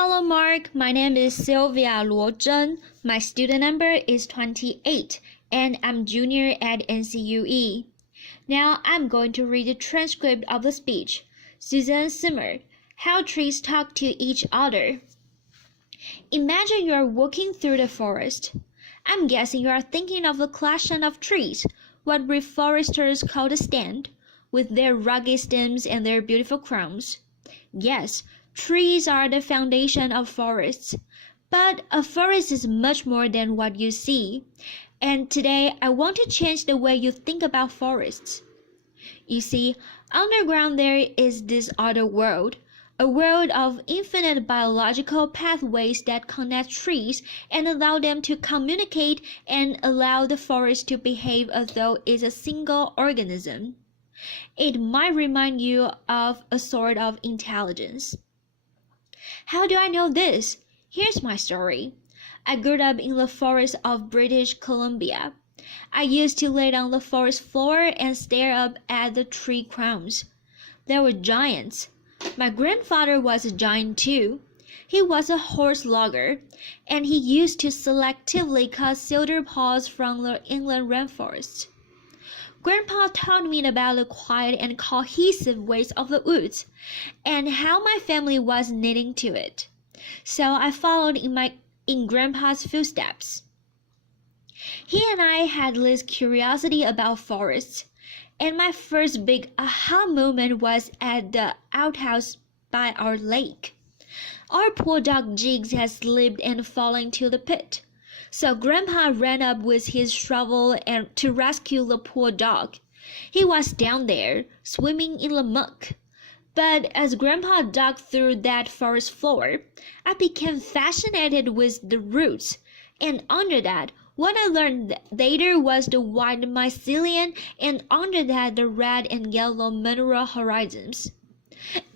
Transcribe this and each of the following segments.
Hello, Mark. My name is Sylvia Luo Zhen. My student number is 28, and I'm junior at NCUE. Now I'm going to read the transcript of the speech. Suzanne Simard, How Trees Talk to Each Other. Imagine you are walking through the forest. I'm guessing you are thinking of the collection of trees, what reforesters call the stand, with their rugged stems and their beautiful crowns. Yes, trees are the foundation of forests. But a forest is much more than what you see. And today I want to change the way you think about forests. You see, underground there is this other world, a world of infinite biological pathways that connect trees and allow them to communicate and allow the forest to behave as though it's a single organism. It might remind you of a sort of intelligence. How do I know this? Here's my story. I grew up in the forest of British Columbia. I used to lay on the forest floor and stare up at the tree crowns. They were giants. My grandfather was a giant too. He was a horse logger, and he used to selectively cut cedar poles from the inland rainforests. Grandpa taught me about the quiet and cohesive ways of the woods, and how my family was knitting to it. So I followed in Grandpa's footsteps. He and I had this curiosity about forests, and my first big aha moment was at the outhouse by our lake. Our poor dog Jiggs had slipped and fallen to the pit. So Grandpa ran up with his shovel and to rescue the poor dog. He was down there, swimming in the muck. But as Grandpa dug through that forest floor, I became fascinated with the roots, and under that, what I learned later was the white mycelium, and under that the red and yellow mineral horizons.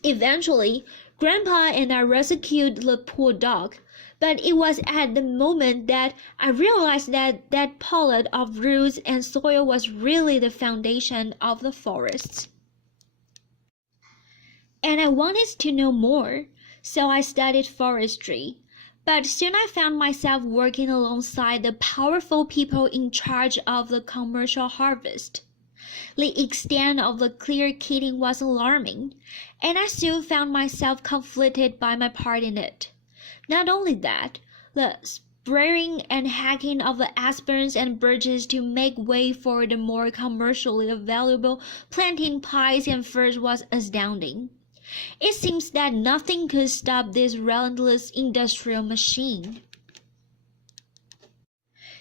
Eventually, Grandpa and I rescued the poor dog. But it was at the moment that I realized that that palette of roots and soil was really the foundation of the forests. And I wanted to know more, so I studied forestry. But soon I found myself working alongside the powerful people in charge of the commercial harvest. The extent of the clear-cutting was alarming, and I soon found myself conflicted by my part in it. Not only that, the spraying and hacking of the aspens and birches to make way for the more commercially valuable plantain pines and firs was astounding. It seems that nothing could stop this relentless industrial machine.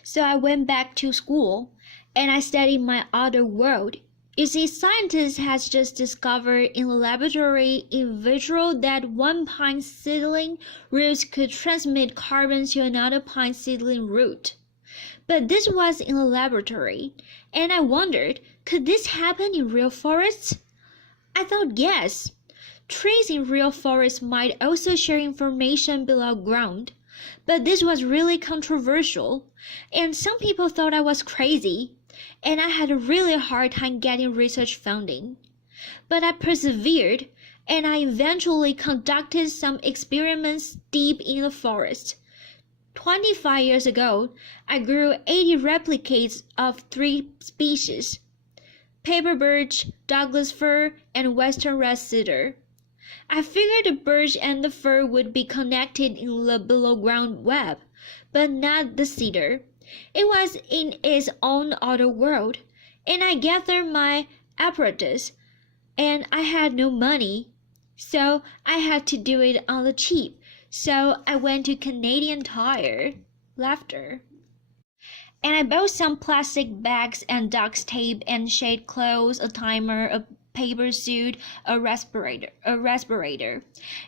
So I went back to school, and I studied my other world. You see, scientists has just discovered in the laboratory in vitro that one pine seedling root could transmit carbon to another pine seedling root. But this was in the laboratory, and I wondered, could this happen in real forests? I thought yes. Trees in real forests might also share information below ground. But this was really controversial, and some people thought I was crazy. And I had a really hard time getting research funding. But I persevered, and I eventually conducted some experiments deep in the forest. 25 years ago, I grew 80 replicates of 3 species: paper birch, Douglas fir, and western red cedar. I figured the birch and the fir would be connected in the below-ground web, but not the cedar. It was in its own other world, and I gathered my apparatus, and I had no money, so I had to do it on the cheap. So I went to Canadian Tire, laughter, and I bought some plastic bags and duct tape and shade clothes, a timer, a paper suit, a respirator,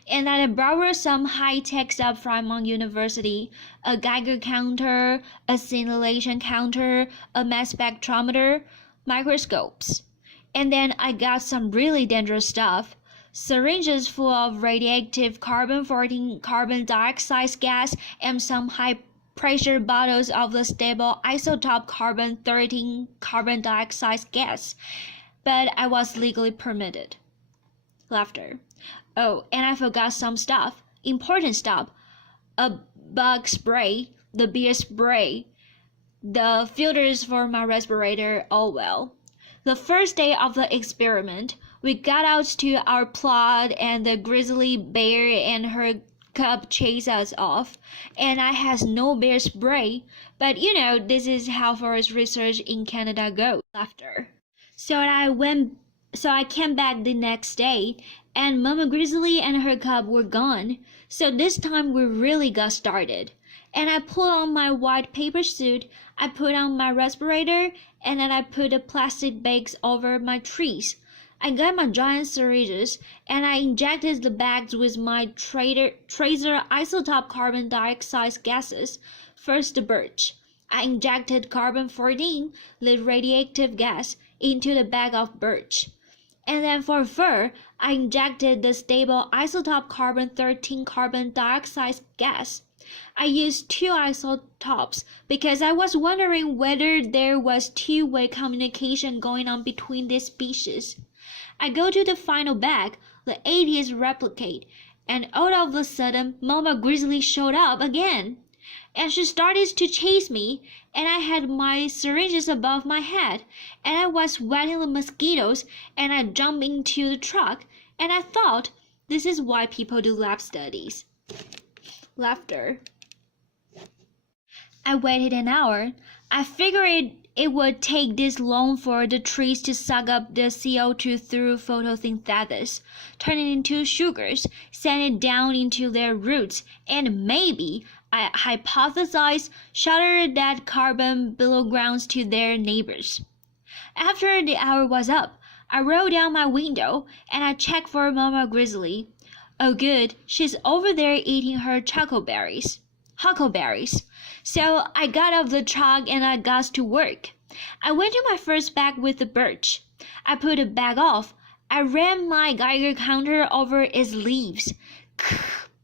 and I borrowed some high-tech stuff from Simard University, a Geiger counter, a scintillation counter, a mass spectrometer, microscopes. And then I got some really dangerous stuff: syringes full of radioactive carbon-14 carbon dioxide gas, and some high-pressure bottles of the stable isotope carbon-13 carbon dioxide gas. But I was legally permitted. Laughter. Oh, and I forgot some stuff. important stop, a bug spray, the beer spray, the filters for my respirator, all well. The first day of the experiment, we got out to our plot and the grizzly bear and her cub chased us off, and I has no bear spray, but you know, this is how forest research in Canada goes. Laughter. So I came back the next day, and Mama Grizzly and her cub were gone. So this time we really got started. And I put on my white paper suit, I put on my respirator, and then I put the plastic bags over my trees. I got my giant syringes, and I injected the bags with my tracer isotope carbon dioxide gases. First the birch. I injected carbon-14, the radioactive gas, into the bag of birch. And then for fur, I injected the stable isotope carbon-13 carbon dioxide gas. I used 2 isotopes because I was wondering whether there was two-way communication going on between these species. I go to the final bag, the 80th replicate, and all of a sudden Mama Grizzly showed up again. And she started to chase me, and I had my syringes above my head, and I was sweating the mosquitoes, and I jumped into the truck, and I thought, this is why people do lab studies. Laughter. I waited an hour. I figured it would take this long for the trees to suck up the CO2 through photosynthesis, turn it into sugars, send it down into their roots, and maybe, I hypothesized, shatter that carbon below grounds to their neighbors. After the hour was up, I rolled down my window and I checked for Mama Grizzly. Oh good, she's over there eating her huckleberries. So I got off the truck and I got to work. I went to my first bag with the birch. I put the bag off. I ran my Geiger counter over its leaves.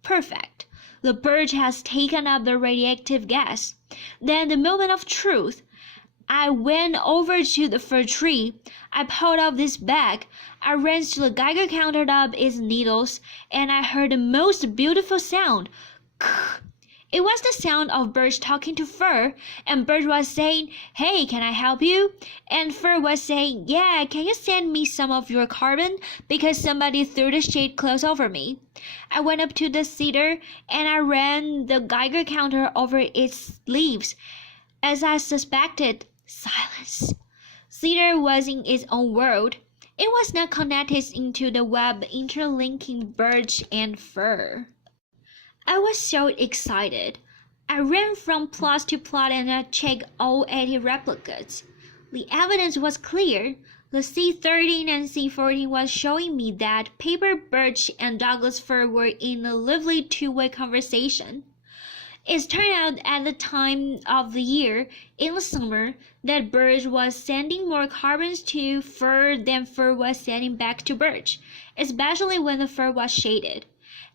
Perfect. The birch has taken up the radioactive gas. Then the moment of truth. I went over to the fir tree. I pulled off this bag. I ran to the Geiger counted up its needles, and I heard the most beautiful sound. It was the sound of birch talking to fir, and birch was saying, "Hey, can I help you?" And fir was saying, "Yeah, can you send me some of your carbon? Because somebody threw the shade close over me." I went up to the cedar, and I ran the Geiger counter over its leaves. As I suspected, silence. Cedar was in its own world. It was not connected into the web interlinking birch and fir. I was so excited. I ran from plot to plot and I checked all 80 replicates. The evidence was clear. The C13 and C14 was showing me that paper birch and Douglas fir were in a lively two-way conversation. It turned out at the time of the year, in the summer, that birch was sending more carbons to fir than fir was sending back to birch, especially when the fir was shaded.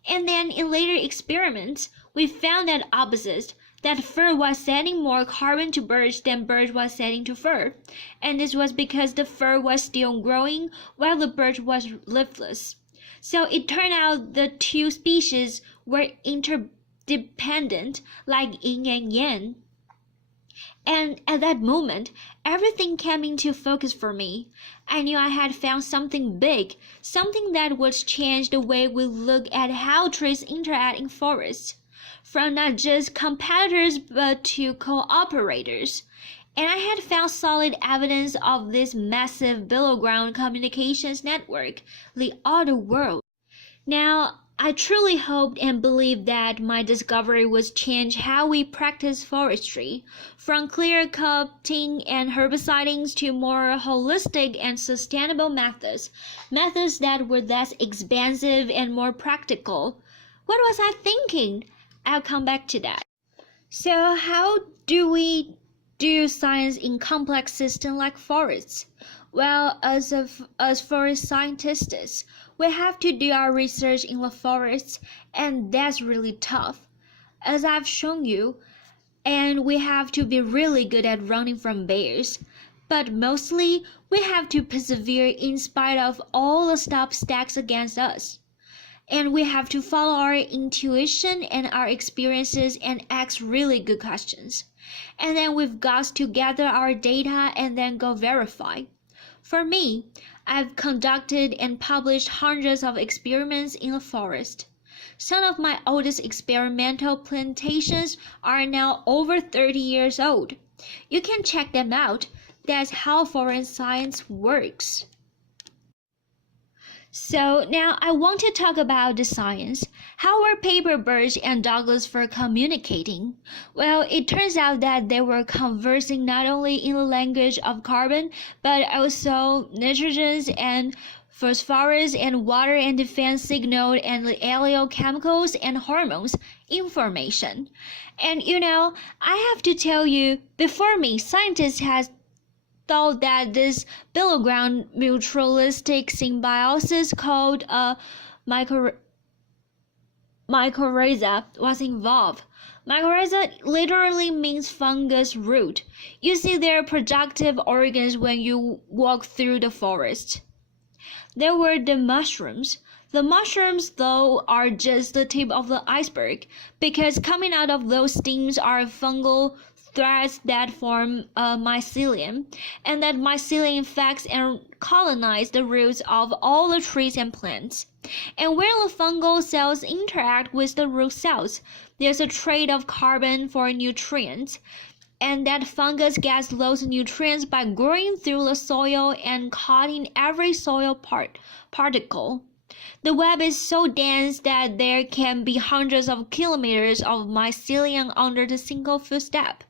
And then in later experiments, we found that opposite, that fir was sending more carbon to birch than birch was sending to fir. And this was because the fir was still growing while the birch was leafless. So it turned out the two species were interdependent, like yin and yang. And at that moment, everything came into focus for me. I knew I had found something big, something that would change the way we look at how trees interact in forests, from not just competitors but to cooperators. And I had found solid evidence of this massive below-ground communications network, the outer world. Now, I truly hoped and believed that my discovery would change how we practice forestry, from clear cutting and herbiciding to more holistic and sustainable methods that were less expensive and more practical. What was I thinking? I'll come back to that. So how do we do science in complex systems like forests? Well, as forest scientists, we have to do our research in the forests, and that's really tough, as I've shown you, and we have to be really good at running from bears. But mostly, we have to persevere in spite of all the stuff stacked against us. And we have to follow our intuition and our experiences and ask really good questions. And then we've got to gather our data and then go verify. For me, I've conducted and published hundreds of experiments in the forest. Some of my oldest experimental plantations are now over 30 years old. You can check them out. That's how forest science works. So now I want to talk about the science. How were paper birch and Douglas fir communicating? Well, it turns out that they were conversing not only in the language of carbon, but also nitrogen and phosphorus and water and defense signal and the oleochemicals and hormones information. And I have to tell you, before me, scientists had thought that this below-ground mutualistic symbiosis called a mycorrhiza was involved. Mycorrhiza literally means fungus root. You see their productive organs when you walk through the forest. There were the mushrooms. The mushrooms, though, are just the tip of the iceberg, because coming out of those stems are fungal threads that form a mycelium, and that mycelium infects and colonizes the roots of all the trees and plants. And where the fungal cells interact with the root cells, there's a trade of carbon for nutrients, and that fungus gets those nutrients by growing through the soil and cutting every soil particle. The web is so dense that there can be hundreds of kilometers of mycelium under the single footstep.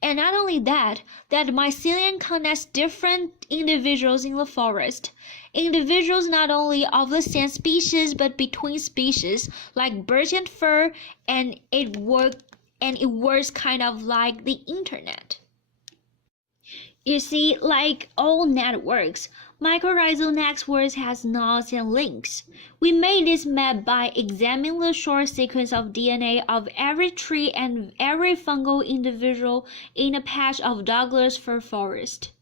And not only that mycelium connects different individuals in the forest. Individuals not only of the same species but between species, like birch and fir, and it works kind of like the internet. You see, like all networks, mycorrhizal networks has nodes and links. We made this map by examining the short sequence of DNA of every tree and every fungal individual in a patch of Douglas fir forest.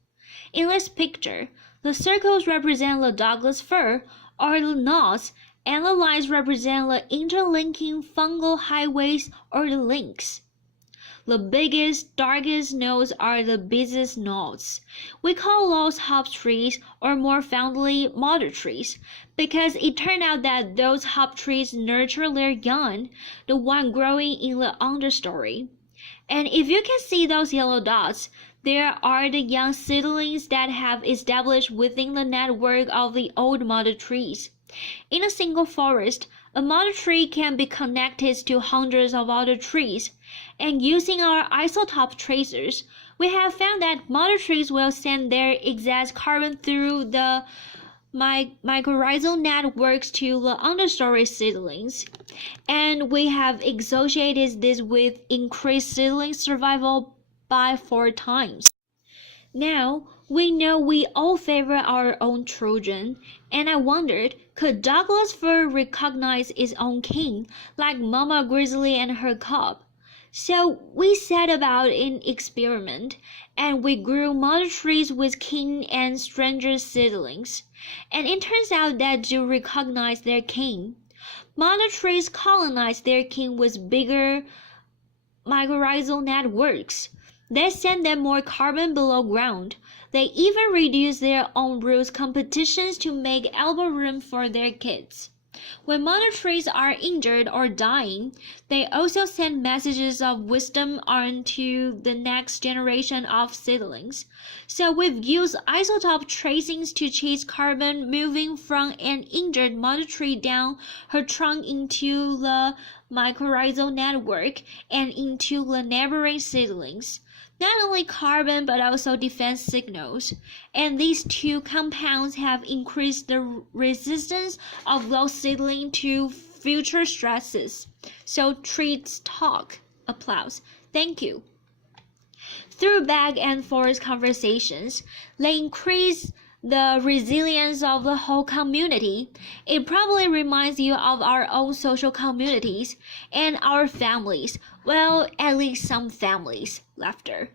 In this picture, the circles represent the Douglas fir, or the nodes, and the lines represent the interlinking fungal highways, or the links. The biggest, darkest nodes are the busiest nodes. We call those hop trees, or more fondly, mother trees, because it turned out that those hop trees nurture their young, the one growing in the understory. And if you can see those yellow dots, there are the young seedlings that have established within the network of the old mother trees. In a single forest, a mother tree can be connected to hundreds of other trees, and using our isotope tracers, we have found that mother trees will send their excess carbon through the mycorrhizal networks to the understory seedlings, and we have associated this with increased seedling survival by 4 times. Now, we know we all favor our own children, and I wondered, could Douglas fir recognize its own king, like Mama Grizzly and her cub? So we set about an experiment, and we grew mother trees with king and stranger seedlings, and it turns out that to recognize their king, mother trees colonize their king with bigger mycorrhizal networks. They send them more carbon below ground. They even reduce their own roots competitions to make elbow room for their kids. When mother trees are injured or dying, they also send messages of wisdom on to the next generation of seedlings. So we've used isotope tracings to chase carbon moving from an injured mother tree down her trunk into the mycorrhizal network and into the neighboring seedlings. Not only carbon but also defense signals, and these 2 compounds have increased the resistance of those seedlings to future stresses. So trees talk. Applause. Thank you. Through back and forth conversations, they increase the resilience of the whole community. It probably reminds you of our own social communities and our families. Well, at least some families. Laughter.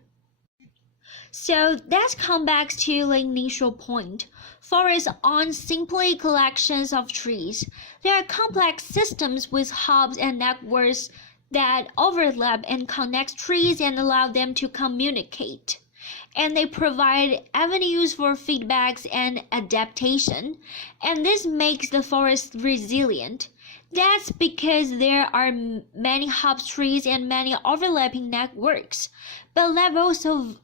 So that comes back to the initial point. Forests aren't simply collections of trees. They are complex systems with hubs and networks that overlap and connect trees and allow them to communicate. And they provide avenues for feedbacks and adaptation, and this makes the forest resilient. That's because there are many hub trees and many overlapping networks, but they're also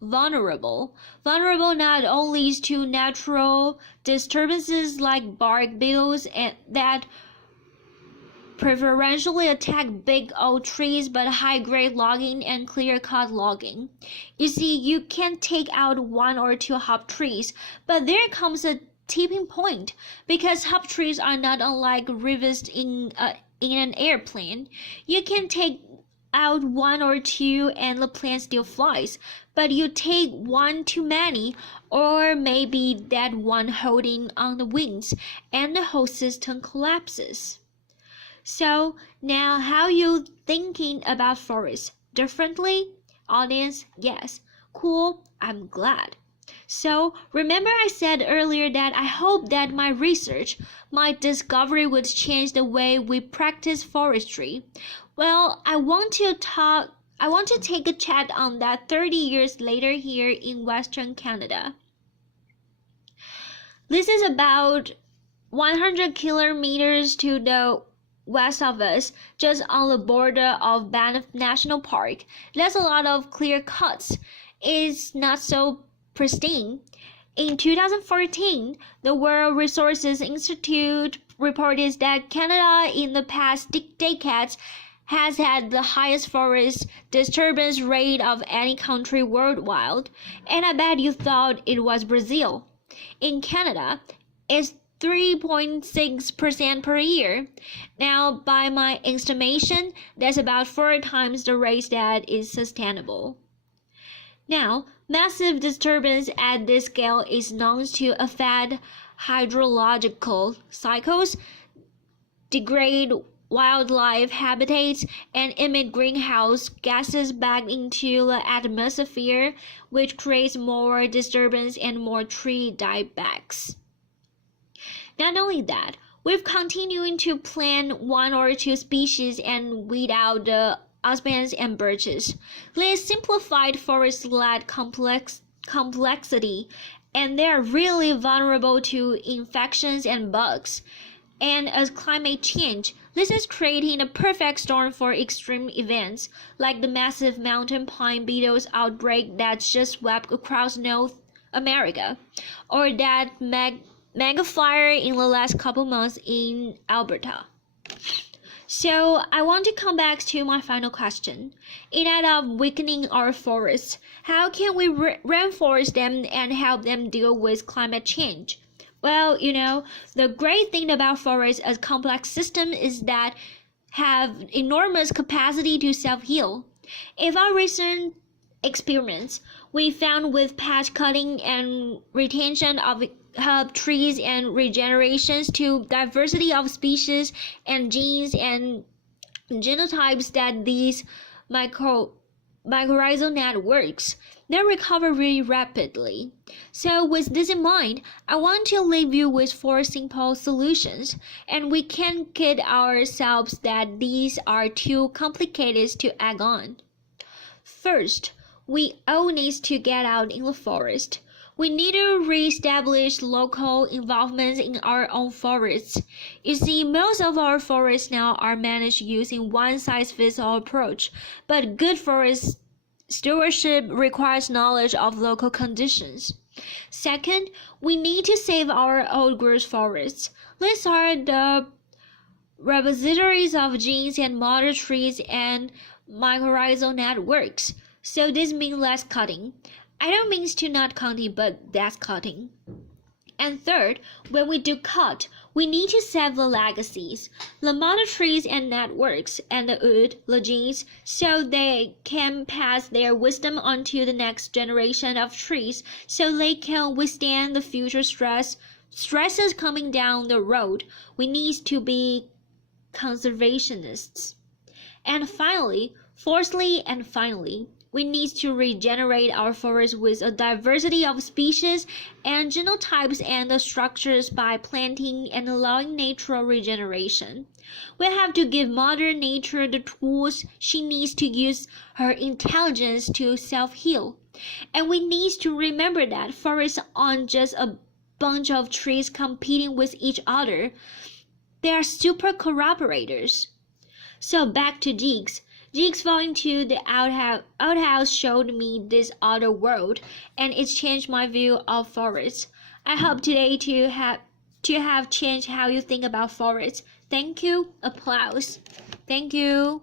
vulnerable. Vulnerable not only to natural disturbances like bark beetles and that preferentially attack big old trees, but high-grade logging and clear-cut logging. You see, you can take out one or two hop trees, but there comes a tipping point because hop trees are not unlike rivets in an airplane. You can take out one or two and the plane still flies, but you take one too many, or maybe that one holding on the wings, and the whole system collapses. So now how you thinking about forests? Differently? Audience, yes. Cool, I'm glad. So remember I said earlier that I hope that my research, my discovery would change the way we practice forestry. Well, I want to take a chat on that 30 years later here in Western Canada. This is about 100 kilometers to the west of us, just on the border of Banff National Park. There's a lot of clear cuts. It's not so pristine. In 2014, the World Resources Institute reported that Canada in the past decades has had the highest forest disturbance rate of any country worldwide, and I bet you thought it was Brazil. In Canada, it's 3.6% per year. Now, by my estimation, that's about 4 times the rate that is sustainable. Now, massive disturbance at this scale is known to affect hydrological cycles, degrade wildlife habitats, and emit greenhouse gases back into the atmosphere, which creates more disturbance and more tree diebacks. Not only that, we've continuing to plant 1 or 2 species and weed out the aspens and birches. This simplified forest-led complexity, and they are really vulnerable to infections and bugs. And as climate change, this is creating a perfect storm for extreme events, like the massive mountain pine beetles outbreak that just swept across North America, or that mega fire in the last couple months in Alberta. So I want to come back to my final question. Instead of weakening our forests, how can we reinforce them and help them deal with climate change? Well, the great thing about forests as complex systems is that have enormous capacity to self-heal. If our recent experiments we found with patch cutting and retention of trees and regenerations to diversity of species and genes and genotypes that these mycorrhizal networks, they recover really rapidly. So with this in mind, I want to leave you with 4 simple solutions, and we can't kid ourselves that these are too complicated to act on. First, we all need to get out in the forest. We need to re-establish local involvement in our own forests. You see, most of our forests now are managed using one-size-fits-all approach, but good forest stewardship requires knowledge of local conditions. Second, we need to save our old growth forests. These are the repositories of genes and mother trees and mycorrhizal networks. So this means less cutting. I don't mean to not cutting, but that's cutting. And third, when we do cut, we need to save the legacies, the mother trees and networks, and the wood, the genes, so they can pass their wisdom on to the next generation of trees, so they can withstand the future stresses coming down the road. We need to be conservationists. And finally, We need to regenerate our forests with a diversity of species and genotypes and the structures by planting and allowing natural regeneration. We have to give Mother Nature the tools she needs to use her intelligence to self-heal. And we need to remember that forests aren't just a bunch of trees competing with each other. They are super collaborators. So back to Jigs. Jigs falling to the outhouse showed me this other world, and it's changed my view of forests. I hope today to have changed how you think about forests. Thank you. Applause. Thank you.